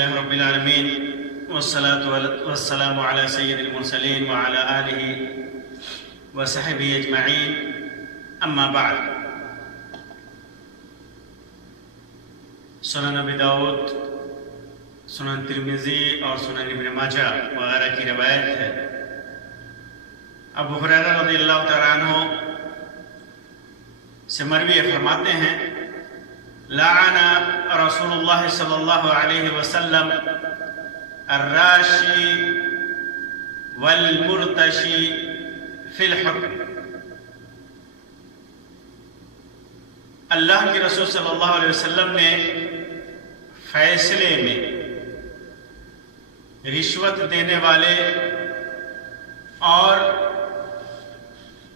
لله رب العالمين والصلاة والسلام على سيد المرسلين وعلى آله وصحبه أجمعين أما بعد. سنن ابی داؤد، سنن ترمذی اور سنن ابن ماجہ وغیرہ کی روایت ہے. ابو ہریرہ رضی اللہ تعالیٰ عنہ سے مروی فرماتے ہیں لعن رسول اللہ صلی اللہ علیہ وسلم الراشی والمرتشی فی الحکم. اللہ کے رسول صلی اللہ علیہ وسلم نے فیصلے میں رشوت دینے والے اور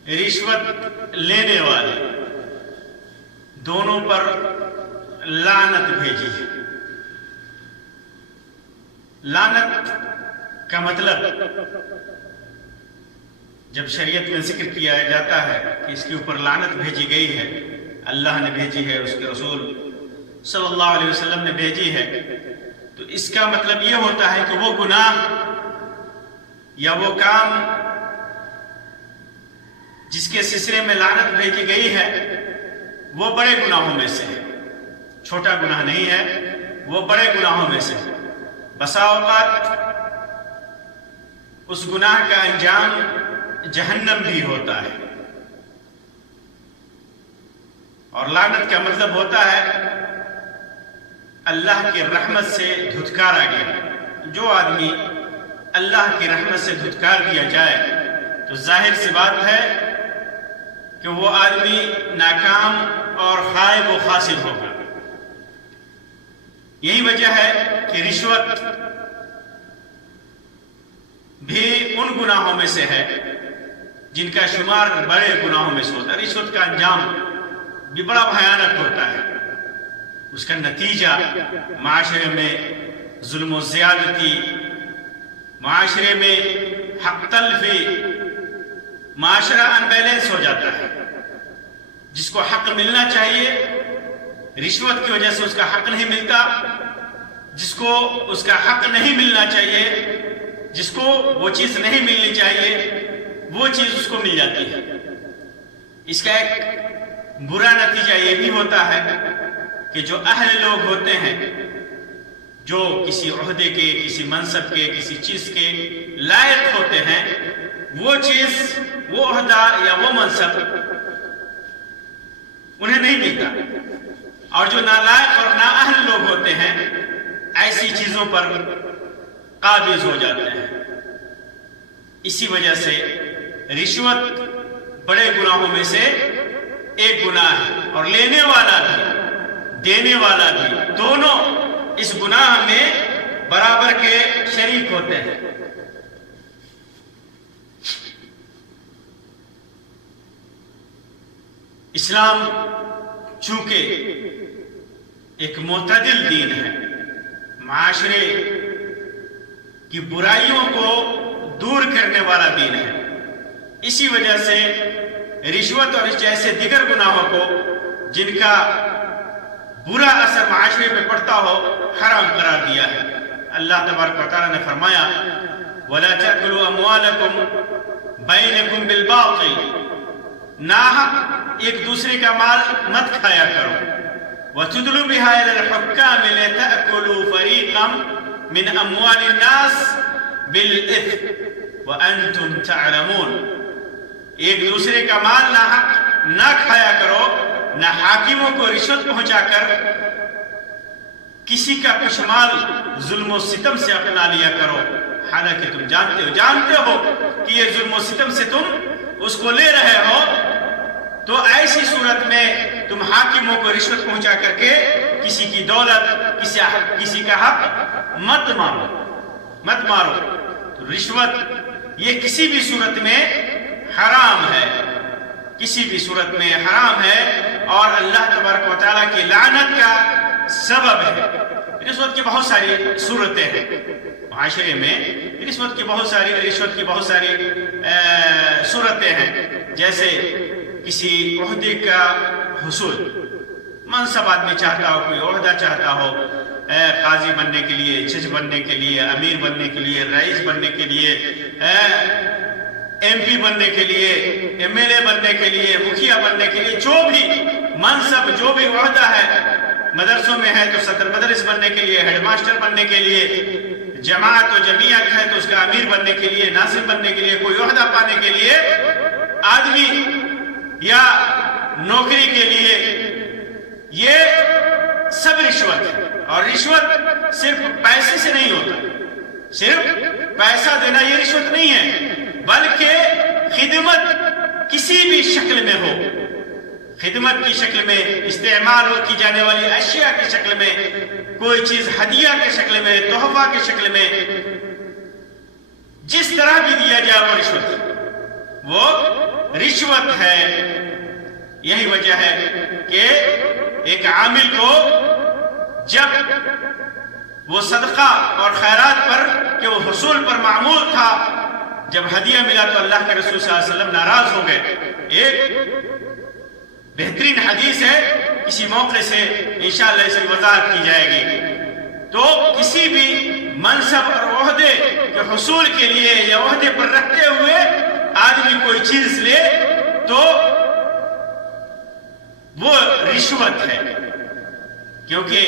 رشوت لینے والے دونوں پر لعنت بھیجی ہے. لعنت کا مطلب جب شریعت میں ذکر کیا جاتا ہے کہ اس کے اوپر لعنت بھیجی گئی ہے، اللہ نے بھیجی ہے، اس کے رسول صلی اللہ علیہ وسلم نے بھیجی ہے، تو اس کا مطلب یہ ہوتا ہے کہ وہ گناہ یا وہ کام جس کے سلسلے میں لعنت بھیجی گئی ہے وہ بڑے گناہوں میں سے ہے، چھوٹا گناہ نہیں ہے، وہ بڑے گناہوں میں سے ہے. بسا اوقات اس گناہ کا انجام جہنم بھی ہوتا ہے. اور لعنت کا مطلب ہوتا ہے اللہ کی رحمت سے دھتکارا گیا. جو آدمی اللہ کی رحمت سے دھتکار دیا جائے تو ظاہر سی بات ہے کہ وہ آدمی ناکام اور خائب و خاسر ہوگا. یہی وجہ ہے کہ رشوت بھی ان گناہوں میں سے ہے جن کا شمار بڑے گناہوں میں سے ہوتا ہے. رشوت کا انجام بھی بڑا بھیانک ہوتا ہے. اس کا نتیجہ معاشرے میں ظلم و زیادتی، معاشرے میں حق تلفی، معاشرہ ان بیلنس ہو جاتا ہے. جس کو حق ملنا چاہیے رشوت کی وجہ سے اس کا حق نہیں ملتا، جس کو اس کا حق نہیں ملنا چاہیے، جس کو وہ چیز نہیں ملنی چاہیے وہ چیز اس کو مل جاتی ہے. اس کا ایک برا نتیجہ یہ بھی ہوتا ہے کہ جو اہل لوگ ہوتے ہیں، جو کسی عہدے کے، کسی منصب کے، کسی چیز کے لائق ہوتے ہیں، وہ چیز، وہ عہدہ یا وہ منصب انہیں نہیں ملتا. اور جو نالائق اور نااہل لوگ ہوتے ہیں ایسی چیزوں پر قابض ہو جاتے ہیں. اسی وجہ سے رشوت بڑے گناہوں میں سے ایک گناہ ہے، اور لینے والا بھی دینے والا بھی دونوں اس گناہ میں برابر کے شریک ہوتے ہیں. اسلام چونکہ ایک معتدل دین ہے، معاشرے کی برائیوں کو دور کرنے والا دین ہے، اسی وجہ سے رشوت اور جیسے دیگر گناہوں کو جن کا برا اثر معاشرے پہ پڑتا ہو حرام قرار دیا ہے. اللہ تبارک و تعالیٰ نے فرمایا وَلَا تَأْكُلُوا أَمْوَالَكُمْ بَيْنَكُمْ بِالْبَاطِلِ، ناحق ایک دوسرے کا مال مت کھایا کرو. وَتُدْلُوا بِهَا إِلَى الْحُكَّامِ لِتَأْكُلُوا فَرِيقًا مِنْ أَمْوَالِ النَّاسِ بِالْإِثْمِ وَأَنْتُمْ تَعْلَمُونَ. ایک دوسرے کا مال ناحق نہ کھایا کرو، نہ حاکموں کو رشوت پہنچا کر کسی کا کچھ مال ظلم و ستم سے اپنا لیا کرو، حالانکہ تم جانتے ہو کہ یہ ظلم و ستم سے تم اس کو لے رہے ہو. تو ایسی صورت میں تم حاکموں کو رشوت پہنچا کر کے کسی کی دولت، کسی کا حق مت مارو. تو رشوت یہ کسی بھی صورت میں حرام ہے، کسی بھی صورت میں حرام ہے اور اللہ تبارک و تعالیٰ کی لعنت کا سبب ہے. رشوت کی بہت ساری صورتیں ہیں معاشرے میں، رشوت کی بہت ساری صورتیں ہیں. جیسے کسی عہدے کا حصول، منصب آدمی چاہتا ہو، کوئی عہدہ چاہتا ہو، قاضی بننے کے لیے، جج بننے کے لیے، امیر بننے کے لیے، رئیس بننے کے لیے، ایم پی بننے کے لیے، ایم ایل اے بننے کے لیے، مکھیا بننے کے لیے، جو بھی منصب، جو بھی عہدہ ہے، مدرسوں میں ہے تو صدر مدرس بننے کے لیے، ہیڈ ماسٹر بننے کے لیے، جماعت و جمعیت ہے تو اس کا امیر بننے کے لیے، ناصب بننے کے لیے، کوئی عہدہ پانے کے لیے آدمی یا نوکری کے لیے، یہ سب رشوت ہے۔ اور رشوت صرف پیسے سے نہیں ہوتا، صرف پیسہ دینا یہ رشوت نہیں ہے، بلکہ خدمت کسی بھی شکل میں ہو، خدمت کی شکل میں، استعمال کی جانے والی اشیاء کی شکل میں، کوئی چیز ہدیہ کی شکل میں، تحفہ کی شکل میں، جس طرح بھی دیا جائے وہ رشوت ہے، وہ رشوت ہے۔ یہی وجہ ہے کہ ایک عامل کو جب وہ صدقہ اور خیرات پر کہ وہ حصول پر معمول تھا، جب ہدیہ ملا تو اللہ کے رسول صلی اللہ علیہ وسلم ناراض ہو گئے۔ ایک بہترین حدیث ہے، کسی موقع سے انشاءاللہ اس کی وضاحت کی جائے گی۔ تو کسی بھی منصب اور عہدے کے حصول کے لیے یا عہدے پر رکھتے ہوئے آدمی کوئی چیز لے تو وہ رشوت ہے، کیونکہ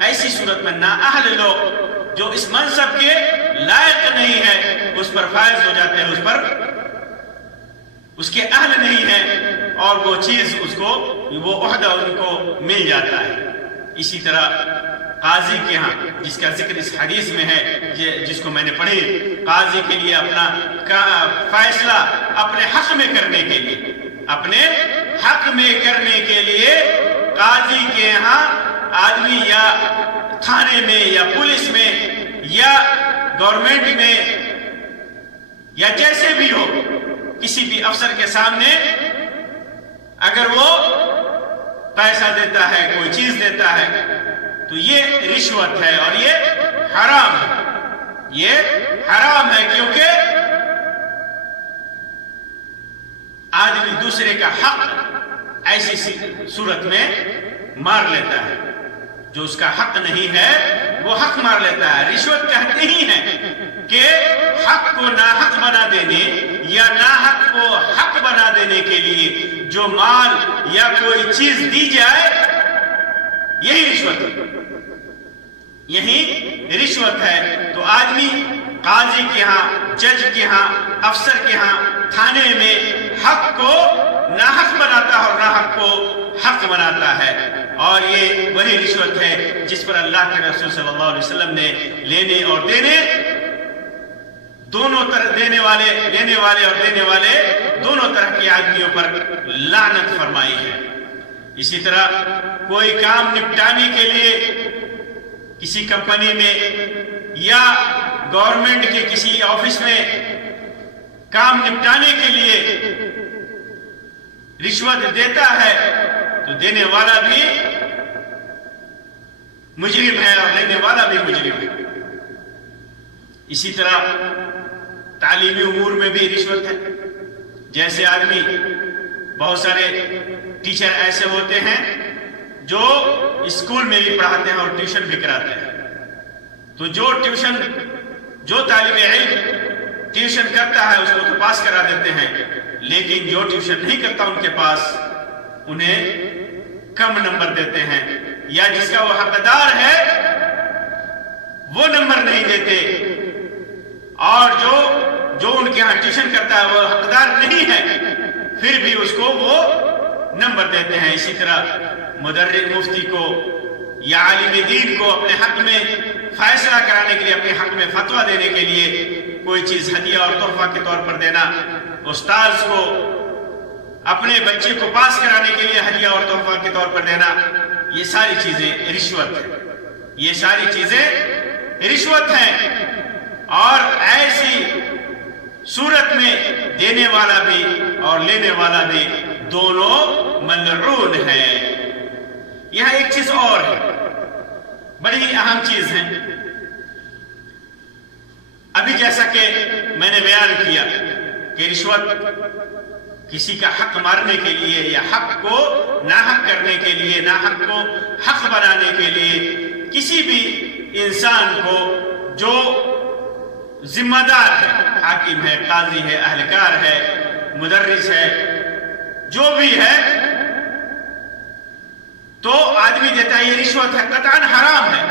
ایسی صورت میں نااہل لوگ جو اس منصب کے لائق نہیں ہے اس پر فائز ہو جاتے ہیں، اس کے اہل نہیں ہیں، اور وہ چیز وہ عہدہ ان کو مل جاتا ہے۔ اسی طرح قاضی کے ہاں، جس کا ذکر اس حدیث میں ہے، جس کو میں نے پڑھی، قاضی کے لیے اپنا فیصلہ اپنے حق میں کرنے کے لیے، قاضی کے ہاں آدمی یا تھانے میں یا پولیس میں یا گورنمنٹ میں یا جیسے بھی ہو، کسی بھی افسر کے سامنے اگر وہ پیسہ دیتا ہے، کوئی چیز دیتا ہے، تو یہ رشوت ہے اور یہ حرام ہے۔ یہ حرام ہے کیونکہ آدمی دوسرے کا حق ایسی صورت میں مار لیتا ہے، جو اس کا حق نہیں ہے وہ حق مار لیتا ہے۔ رشوت کہتے ہی ہیں کہ حق کو ناحق بنا دینے یا ناحق کو حق بنا دینے کے لیے جو مال یا کوئی چیز دی جائے، یہی رشوت ہے، یہی رشوت ہے۔ تو آدمی قاضی کے ہاں، جج کے ہاں، افسر کے ہاں، تھانے میں حق کو ناحق بناتا ہے اور ناحق کو حق بناتا ہے، اور یہ وہی رشوت ہے جس پر اللہ کے رسول صلی اللہ علیہ وسلم نے لینے اور دینے دونوں طرح، لینے والے اور دینے والے دونوں طرح کے آدمیوں پر لعنت فرمائی ہے۔ اسی طرح کوئی کام نپٹانے کے لیے کسی کمپنی میں یا گورنمنٹ کے کسی آفس میں کام نپٹانے کے لیے رشوت دیتا ہے تو دینے والا بھی مجرم ہے اور لینے والا بھی مجرم ہے۔ اسی طرح تعلیمی امور میں بھی رشوت ہے، جیسے آدمی، بہت سارے ٹیچر ایسے ہوتے ہیں جو اسکول میں بھی پڑھاتے ہیں اور ٹیوشن بھی کراتے ہیں، تو جو طالب علم ٹیوشن کرتا ہے اس کو تو پاس کرا دیتے ہیں، لیکن جو ٹیوشن نہیں کرتا ان کے پاس انہیں کم نمبر دیتے ہیں، یا جس کا وہ حقدار ہے وہ نمبر نہیں دیتے، اور جو ان کے ہاں ٹیوشن کرتا ہے وہ حقدار نہیں ہے پھر بھی اس کو وہ نمبر دیتے ہیں۔ اسی طرح مدرس مفتی کو یا عالم دین کو اپنے حق میں فیصلہ کرانے کے لیے، اپنے حق میں فتویٰ دینے کے لیے کوئی چیز ہدیہ اور تحفہ کے طور پر دینا، استاذ کو اپنے بچے کو پاس کرانے کے لیے ہدیہ اور تحفہ کے طور پر دینا، یہ ساری چیزیں رشوت ہیں، یہ ساری چیزیں رشوت ہیں، اور ایسی صورت میں دینے والا بھی اور لینے والا بھی دونوں ملعون ہیں۔ یہاں ایک چیز اور ہے، بڑی ہی اہم چیز ہے۔ ابھی جیسا کہ میں نے بیان کیا کہ رشوت کسی کا حق مارنے کے لیے یا حق کو ناحق کرنے کے لیے، ناحق کو حق بنانے کے لیے کسی بھی انسان کو جو ذمہ دار ہے، حاکم ہے، قاضی ہے، اہلکار ہے، مدرس ہے، جو بھی ہے، تو آدمی دیتا ہے، یہ رشوت ہے، قطعاً حرام ہے.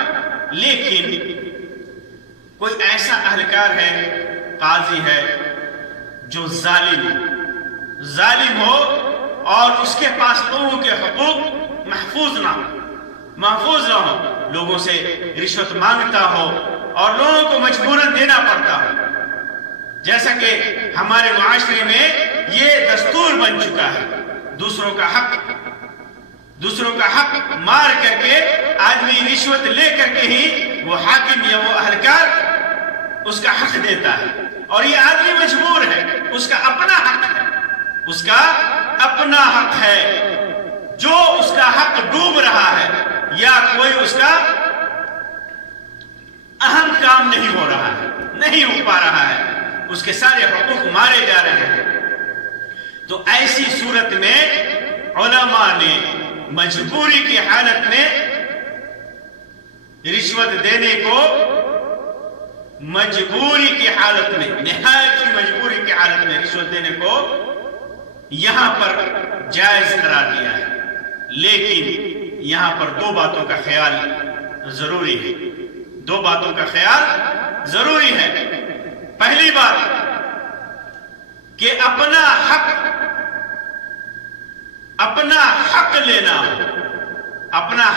لیکن کوئی ایسا اہلکار ہے، قاضی ہے، جو ظالم ہو اور اس کے پاس لوگوں کے حقوق محفوظ نہ ہو، لوگوں سے رشوت مانگتا ہو اور لوگوں کو مجبوراً دینا پڑتا ہو. جیسا کہ ہمارے معاشرے میں یہ دستور بن چکا ہے، دوسروں کا حق مار کر کے آدمی رشوت لے کر کے ہی وہ حاکم یا وہ اہلکار اس کا حق دیتا ہے. اور یہ آدمی مجبور ہے، اس کا اپنا حق ہے. جو اس کا حق ڈوب رہا ہے یا کوئی اس کا اہم کام نہیں ہو پا رہا ہے، اس کے سارے حقوق مارے جا رہے ہیں، تو ایسی صورت میں علماء نے مجبوری کی حالت میں رشوت دینے کو نہایت مجبوری کی حالت میں رشوت دینے کو یہاں پر جائز قرار دیا ہے. لیکن یہاں پر دو باتوں کا خیال ضروری ہے. پہلی بات کہ اپنا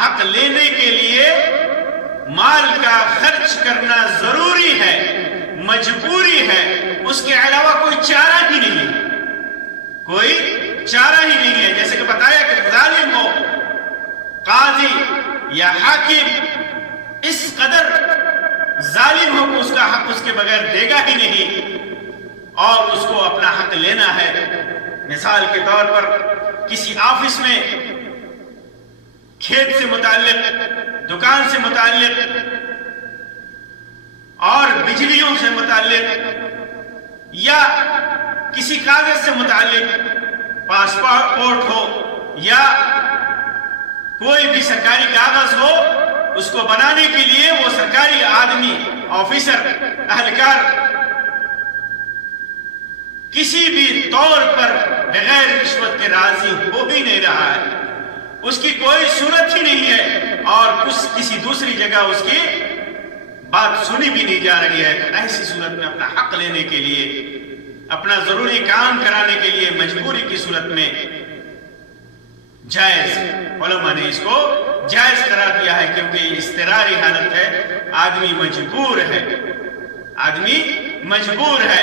حق لینے کے لیے مال کا خرچ کرنا ضروری ہے، مجبوری ہے. اس کے علاوہ کوئی چارہ ہی نہیں ہے. جیسے کہ بتایا کہ ظالم ہو، قاضی یا حاکم اس قدر ظالم ہو کہ اس کا حق اس کے بغیر دے گا ہی نہیں، اور اس کو اپنا حق لینا ہے. مثال کے طور پر کسی آفس میں کھیت سے متعلق، دکان سے متعلق اور بجلیوں سے متعلق یا کسی کاغذ سے متعلق، پاسپورٹ ہو یا کوئی بھی سرکاری کاغذ ہو، اس کو بنانے کے لیے وہ سرکاری آدمی، آفیسر، اہلکار کسی بھی طور پر بغیر رشوت کے راضی ہو ہی نہیں رہا ہے، اس کی کوئی صورت ہی نہیں ہے، اور کسی دوسری جگہ اس کی بات سنی بھی نہیں جا رہی ہے. ایسی صورت میں اپنا حق لینے کے لیے، اپنا ضروری کام کرانے کے لیے مجبوری کی صورت میں جائز، علماء نے اس کو جائز قرار دیا ہے، کیونکہ یہ اضطراری حالت ہے، آدمی مجبور ہے.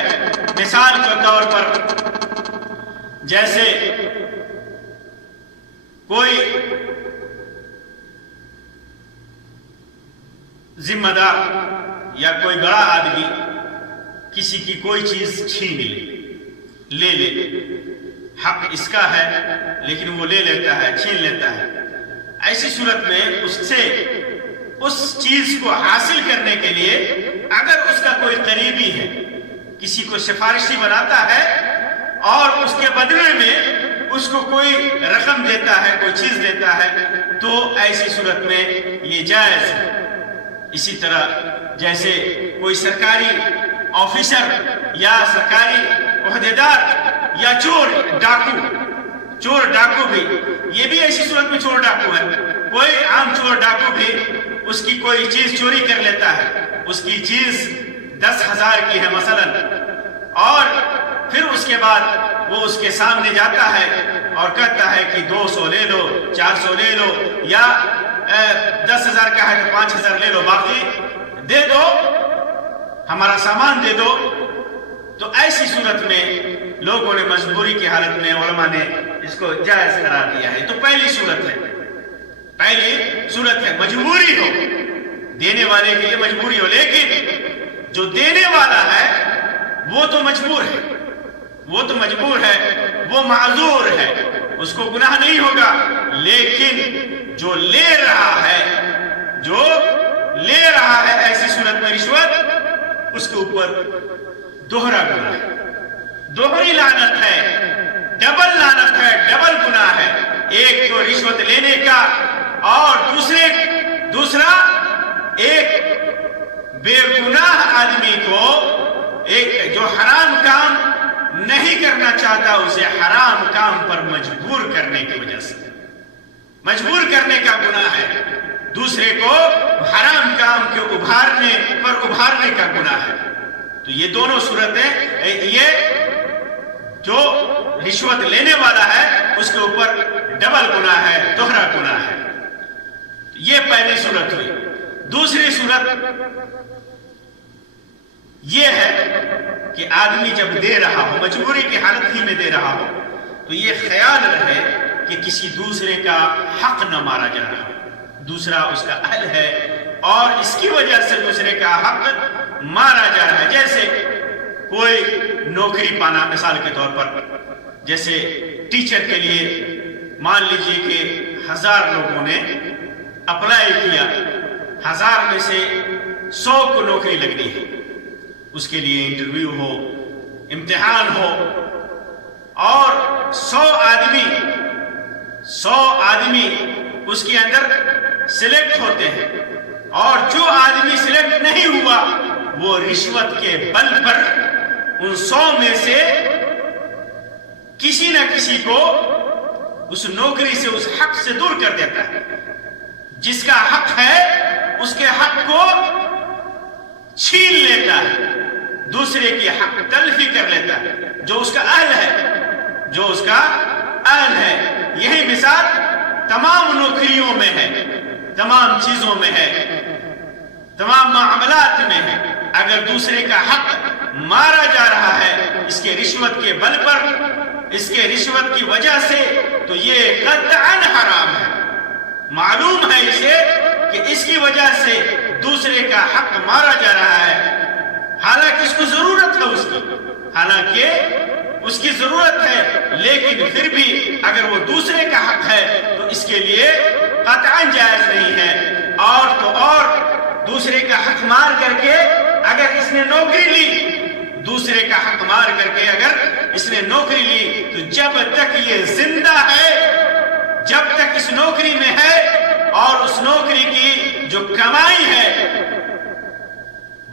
مثال کے طور پر جیسے کوئی ذمہ دار یا کوئی بڑا آدمی کسی کی کوئی چیز چھین لے حق اس کا ہے لیکن وہ لے لیتا ہے، چھین لیتا ہے. ایسی صورت میں اس چیز کو حاصل کرنے کے لیے اگر اس کا کوئی قریبی ہے، کسی کو سفارشی بناتا ہے اور اس کے بدلے میں اس کو کوئی رقم دیتا ہے، کوئی چیز دیتا ہے، تو ایسی صورت میں یہ جائز ہے. اسی طرح جیسے کوئی سرکاری آفیسر یا سرکاری عہدیدار یا چور ڈاکو بھی، یہ بھی ایسی صورت میں چور ڈاکو ہے. کوئی عام چور ڈاکو بھی اس کی کوئی چیز چوری کر لیتا ہے، اس کی چیز 10,000 کی ہے مثلا، اور پھر اس کے بعد وہ اس کے سامنے جاتا ہے اور کہتا ہے کہ 200 لے لو، 400 لے لو، یا 10,000 کا ہے تو 5,000 لے لو، باقی دے دو، ہمارا سامان دے دو. تو ایسی صورت میں لوگوں نے مجبوری کی حالت میں علماء نے اس کو جائز قرار دیا ہے. تو پہلی صورت ہے مجبوری ہو، دینے والے کے لیے مجبوری ہو، لیکن جو دینے والا ہے وہ تو مجبور ہے، وہ معذور ہے، اس کو گناہ نہیں ہوگا. لیکن جو لے رہا ہے ایسی صورت میں رشوت، اس کے اوپر دوہرا گناہ ہے، دوہری لعنت ہے، ڈبل لعنت ہے، ڈبل گناہ ہے. ایک تو رشوت لینے کا اور دوسرا ایک بے گناہ آدمی کو ایک جو حرام کام نہیں کرنا چاہتا اسے حرام کام پر مجبور کرنے کی وجہ سے، مجبور کرنے کا گناہ ہے، دوسرے کو حرام کام کے ابھارنے کا گناہ ہے۔ تو یہ دونوں صورتیں، یہ جو رشوت لینے والا ہے اس کے اوپر ڈبل گناہ ہے، دوہرا گناہ ہے۔ یہ پہلی صورت ہوئی۔ دوسری صورت یہ ہے کہ آدمی جب دے رہا ہو، مجبوری کی حالت ہی میں دے رہا ہو، تو یہ خیال رہے کہ کسی دوسرے کا حق نہ مارا جا رہا ہو، دوسرا اس کا اہل ہے اور اس کی وجہ سے دوسرے کا حق مارا جا رہا ہے۔ جیسے کوئی نوکری پانا، مثال کے طور پر جیسے ٹیچر کے لیے مان لیجئے کہ 1000 لوگوں نے اپلائی کیا، 1000 میں سے 100 کو نوکری لگنی ہے، اس کے لیے انٹرویو ہو، امتحان ہو، اور 100 آدمی اس کے اندر سلیکٹ ہوتے ہیں، اور جو آدمی سلیکٹ نہیں ہوا وہ رشوت کے بل پر ان 100 میں سے کسی نہ کسی کو اس نوکری سے، اس حق سے دور کر دیتا ہے۔ جس کا حق ہے اس کے حق کو چھین لیتا ہے، دوسرے کی حق تلفی کر لیتا ہے، جو اس کا اہل ہے، جو اس کا اہل ہے۔ یہی مثال تمام نوکریوں میں ہے، تمام چیزوں میں ہے، تمام معاملات میں ہے۔ اگر دوسرے کا حق مارا جا رہا ہے اس کے رشوت کے بل پر، اس کے رشوت کی وجہ سے، تو یہ قطعاً حرام ہے۔ معلوم ہے اسے کہ اس کی وجہ سے دوسرے کا حق مارا جا رہا ہے، حالانکہ اس کو ضرورت ہے، حالانکہ اس کی ضرورت ہے، لیکن پھر بھی اگر وہ دوسرے کا حق ہے تو اس کے لیے قطعاً جائز نہیں ہے۔ اور تو اور دوسرے کا حق مار کر کے اگر اس نے نوکری لی، دوسرے کا حق مار کر کے اگر اس نے نوکری لی، تو جب تک یہ زندہ ہے، جب تک اس نوکری میں ہے اور اس نوکری کی جو کمائی ہے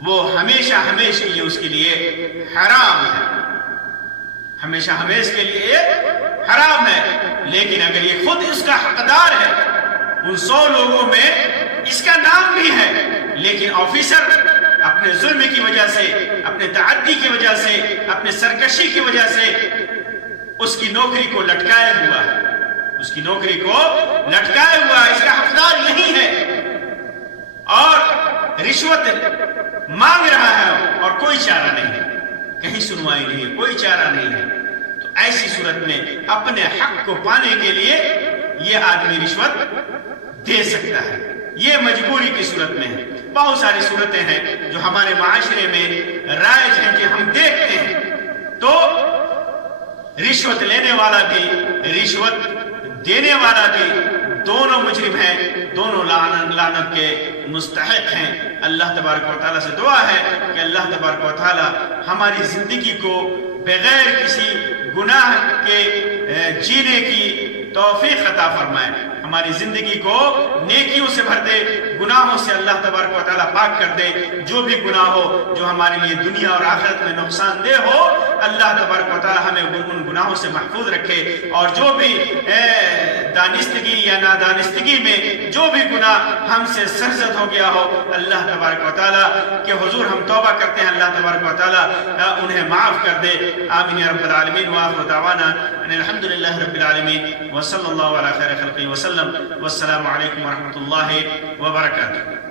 وہ ہمیشہ ہمیشہ یہ اس کے لیے حرام ہے، ہمیشہ ہمیشہ کے لیے حرام ہے۔ لیکن اگر یہ خود اس کا حقدار ہے، ان 100 لوگوں میں اس کا نام بھی ہے، لیکن آفیسر اپنے ظلم کی وجہ سے، اپنے تعدی کی وجہ سے، اپنے سرکشی کی وجہ سے اس کی نوکری کو لٹکائے ہوا ہے، اس کی نوکری کو لٹکائے ہوا ہے، اس کا حقدار یہی ہے، اور رشوت مانگ رہا ہے اور کوئی چارہ نہیں ہے، کہیں سنوائی نہیں ہے، کوئی چارہ نہیں ہے۔ تو ایسی صورت میں اپنے حق کو پانے کے لیے یہ آدمی رشوت دے سکتا ہے، یہ مجبوری کی صورت میں ہے۔ بہت ساری صورتیں ہیں جو ہمارے معاشرے میں رائج ہیں کہ ہم دیکھتے ہیں، تو رشوت لینے والا بھی، رشوت دینے والا بھی، دونوں مجرم ہیں، دونوں لعنت کے مستحق ہیں۔ اللہ تبارک و تعالیٰ سے دعا ہے کہ اللہ تبارک و تعالیٰ ہماری زندگی کو بغیر کسی گناہ کے جینے کی توفیق عطا فرمائے، ہماری زندگی کو نیکیوں سے بھر دے، گناہوں سے اللہ تبارک و تعالیٰ پاک کر دے۔ جو بھی گناہ ہو جو ہمارے لیے دنیا اور آخرت میں نقصان دہ ہو، اللہ تبارک و تعالیٰ ہمیں ان گناہوں سے محفوظ رکھے، اور جو بھی دانستگی یا نادانستگی میں جو بھی گناہ ہم سے سرزد ہو گیا ہو، اللہ تبارک و تعالیٰ کے حضور ہم توبہ کرتے ہیں، اللہ تبارک و تعالیٰ انہیں معاف کر دے۔ آمین یا رب العالمین، وآخر دعوانا ان الحمدللہ رب العالمین، وصلی اللہ علی خیر خلقہ وسلم، والسلام علیکم ورحمۃ اللہ وبرکاتہ۔